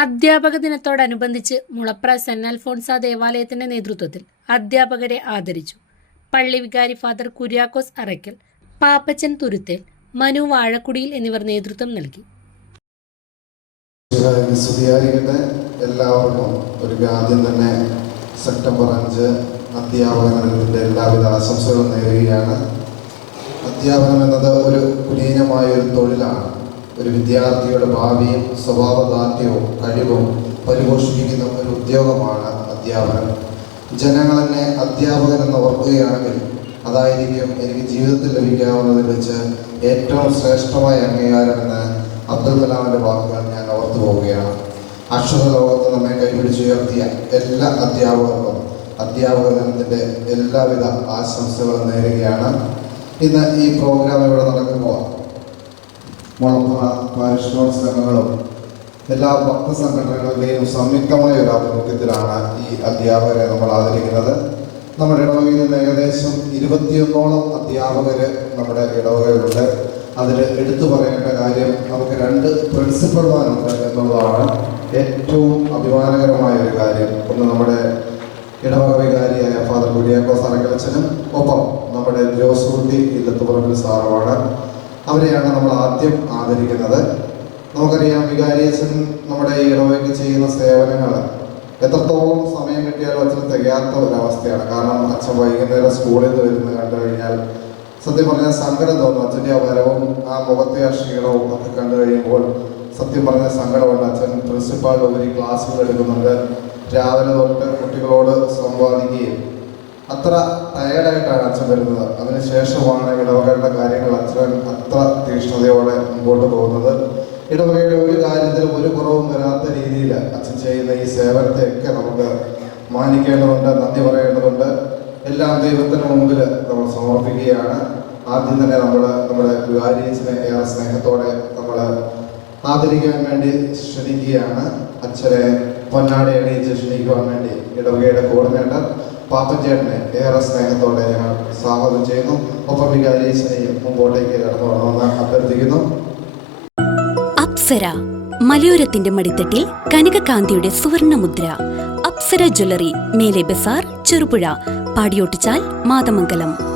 അധ്യാപക ദിനത്തോടനുബന്ധിച്ച് മുളപ്ര സെന്റ് അൽഫോൺസ ദേവാലയത്തിന്റെ നേതൃത്വത്തിൽ അധ്യാപകരെ ആദരിച്ചു. പള്ളി വികാരി ഫാദർ കുര്യാക്കോസ് അറയ്ക്കൽ പാപ്പച്ചൻ തുരുത്തേൽ മനു വാഴക്കുടിയിൽ എന്നിവർ നേതൃത്വം നൽകി. എല്ലാവർക്കും ഒരു ആദ്യം തന്നെ സെപ്റ്റംബർ അഞ്ച് അധ്യാപകനത്തിന്റെ എല്ലാവിധ ആശംസകളും നേരുകയാണ്. അധ്യാപനം എന്നത് ഒരു കുലീനമായ ഒരു തൊഴിലാണ്. ഒരു വിദ്യാർത്ഥിയുടെ ഭാവിയും സ്വഭാവദാർഢ്യവും കഴിവും പരിപോഷിപ്പിക്കുന്ന ഒരു ഉദ്യോഗമാണ് അധ്യാപനം ജനങ്ങൾ എന്നെ അധ്യാപകൻ എന്ന് ഓർക്കുകയാണെങ്കിൽ അതായിരിക്കും എനിക്ക് ജീവിതത്തിൽ ലഭിക്കാവുന്നതിൽ വെച്ച് ഏറ്റവും ശ്രേഷ്ഠമായ അംഗീകാരമെന്ന് അബ്ദുൽ കലാമിന്റെ വാക്കുകൾ ഞാൻ ഓർത്തു പോവുകയാണ്. അക്ഷര ലോകത്ത് നമ്മെ കൈപിടിച്ചുയർത്തിയ എല്ലാ അധ്യാപകർക്കും അധ്യാപക ദിനത്തിന്റെ എല്ലാവിധ ആശംസകളും നേരുകയാണ്. ഇന്ന് ഈ പ്രോഗ്രാം ഇവിടെ നടക്കുമ്പോൾ മുളപ്പുറ പാരിശ്രോത്സവങ്ങളും എല്ലാ ഭക്ത സംഘടനകളുടെയും സംയുക്തമായ ഒരു ആഭിമുഖ്യത്തിലാണ് ഈ അധ്യാപകരെ നമ്മൾ ആദരിക്കുന്നത്. നമ്മുടെ ഇടവകയിൽ നിന്ന് ഏകദേശം ഇരുപത്തിയൊന്നോളം അധ്യാപകർ നമ്മുടെ ഇടവകയിലുണ്ട്. അതിൽ എടുത്തു പറയേണ്ട കാര്യം നമുക്ക് രണ്ട് പ്രിൻസിപ്പൽമാരുണ്ട് എന്നുള്ളതാണ്. ഏറ്റവും അഭിമാനകരമായ ഒരു കാര്യം. ഒന്ന് നമ്മുടെ ഇടവക വികാരിയായ ഫാദർ കുടിയാക്കോ സാറങ്കലച്ചനും ഒപ്പം നമ്മുടെ ജോസ് കുട്ടി ഇല്ലത്തുപുറമ്പിൽ സാറുമാണ്. അവരെയാണ് നമ്മൾ ആദ്യം ആദരിക്കുന്നത്. നമുക്കറിയാം വികാരിയച്ഛൻ നമ്മുടെ ഈ ഇടവയ്ക്ക് ചെയ്യുന്ന സേവനങ്ങൾ എത്രത്തോളം സമയം കിട്ടിയാലും അച്ഛൻ തികയാത്ത ഒരവസ്ഥയാണ്. കാരണം അച്ഛൻ വൈകുന്നേരം സ്കൂളിൽ നിന്ന് വരുന്നത് കണ്ടു കഴിഞ്ഞാൽ സത്യം പറഞ്ഞാൽ സങ്കടം തോന്നും. അച്ഛന്റെ ആ വരവും ആ മുഖത്തെ ആ ക്ഷീണവും ഒക്കെ കണ്ടു കഴിയുമ്പോൾ സത്യം പറഞ്ഞ സങ്കടമുണ്ട്. അച്ഛൻ പ്രിൻസിപ്പാൾ ഉപരി ക്ലാസ്സുകൾ എടുക്കുന്നുണ്ട്. രാവിലെ തൊട്ട് കുട്ടികളോട് സംവാദിക്കുകയും. അത്ര ടയർഡായിട്ടാണ് അച്ഛൻ വരുന്നത്. അതിനുശേഷമാണ് ഇടവകളുടെ അത്ര തീക്ഷ്ണതയോടെ മുമ്പോട്ട് പോകുന്നത്. ഇടവകയുടെ ഒരു കാര്യത്തിലും ഒരു കുറവും വരാത്ത രീതിയിൽ അച്ഛൻ ചെയ്യുന്ന ഈ സേവനത്തെയൊക്കെ നമുക്ക് മാനിക്കേണ്ടതുണ്ട് നന്ദി പറയേണ്ടതുണ്ട്. എല്ലാം ദൈവത്തിന് മുമ്പിൽ നമ്മൾ സമർപ്പിക്കുകയാണ്. ആദ്യം തന്നെ നമ്മൾ നമ്മുടെ വികാരിയച്ഛനെ ഏറെ സ്നേഹത്തോടെ നമ്മൾ ആദരിക്കാൻ വേണ്ടി ക്ഷണിക്കുകയാണ്. അച്ഛനെ പൊന്നാടി അണിയിച്ച് ക്ഷണിക്കുവാൻ വേണ്ടി ഇടവകയുടെ കോർഡിനേറ്റർ പാപ്പച്ചേട്ടനെ ഏറെ സ്നേഹത്തോടെ ഞങ്ങൾ സ്വാഗതം ചെയ്യുന്നു. ഒപ്പം വികാരീശനെയും മുമ്പോട്ടേക്ക് കടന്നു വരണമെന്ന് അഭ്യർത്ഥിക്കുന്നു. അപ്സര മലയോരത്തിന്റെ മടിത്തട്ടിൽ കനകകാന്തിയുടെ സുവർണമുദ്ര. അപ്സര ജ്വല്ലറി മേലെ ബസാർ ചെറുപുഴ പാടിയോട്ടിച്ചാൽ മാതമംഗലം.